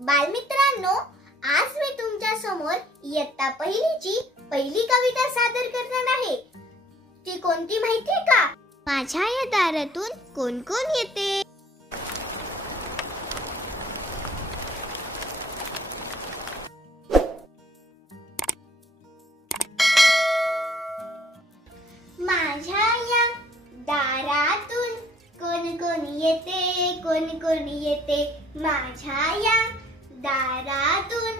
बालमित्रांनो, आज मी तुमच्या समोर इयत्ता पहिलीची पहिली कविता सादर करणार आहे। ती कोणती माहितीये का? माझ्या या दारातून कोण कोण येते। माझ्या या दारातून कोण कोण येते, कोण कोण येते। माझ्या या दारातून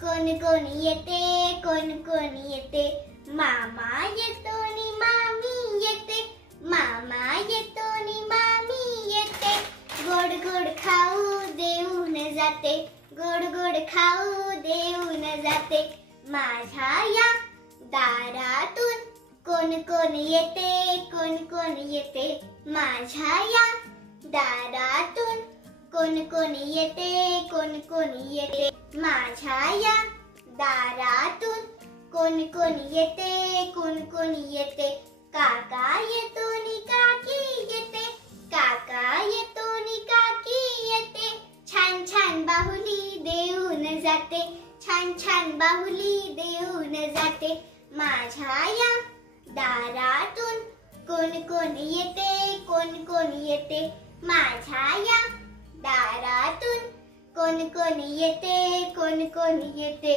कोण कोण येते, कोण कोण येते। मामा येतो नि मामी येते, मामा येतो नि मामी येते। गोड गोड खाऊ देऊन जाते, गोड गोड खाऊ देऊन जाते। माझ्या या दारातून कोण कोण येते, कोण कोण येते। माझ्या या दारातून कोण कोण येते, कोण कोण येते। माझ्या या दारातून कोण कोण येते, कोण कोण येते। काका येतो नि काकी येते, काका येतो नि काकी येते। छान छान बाहुली देऊन जाते, छान छान बाहुली देऊन जाते। माझ्या या दारातून कोण कोण येते, कोण कोण येते। माझ्या या दारातून कोण कोण येते, कोण कोण येते।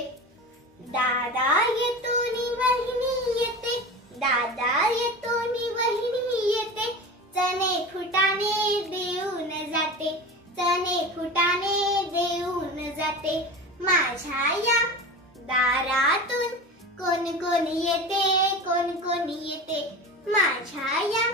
दादा येतो नि वहिनी येते, दादा येतो नि वहिनी येते। चणे फुटाणे देऊन जाते, चणे फुटाणे देऊन जाते। माझ्या या दारातून कोण कोण येते, कोण कोण येते। माझ्या या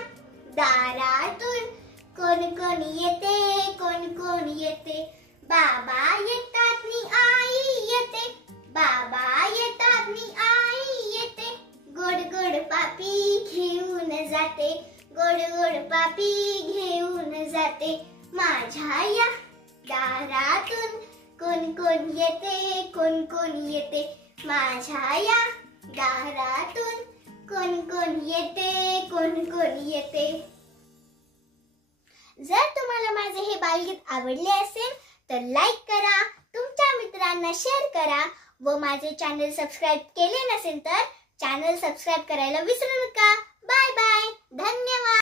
दारातून कोण कोण येते, कोण कोण येते। बाबा येतात नि आई येते, बाबा येतात नि आई येते। गोड गोड पापी घेऊन जाते, गोड गोड पापी घेऊन जाते। माझ्या या दारातून कोण कोण येते, कोण कोण येते। माझ्या या दारातून कोण कोण येते, कोण कोण येते। जर तुम्हाला माझे हे बालगीत आवडले असेल तर लाईक करा, तुमच्या मित्रांना शेअर करा व माझे चॅनल सबस्क्राइब केले नसेल तर चॅनल सबस्क्राइब करायला विसरू नका। बाय बाय, धन्यवाद।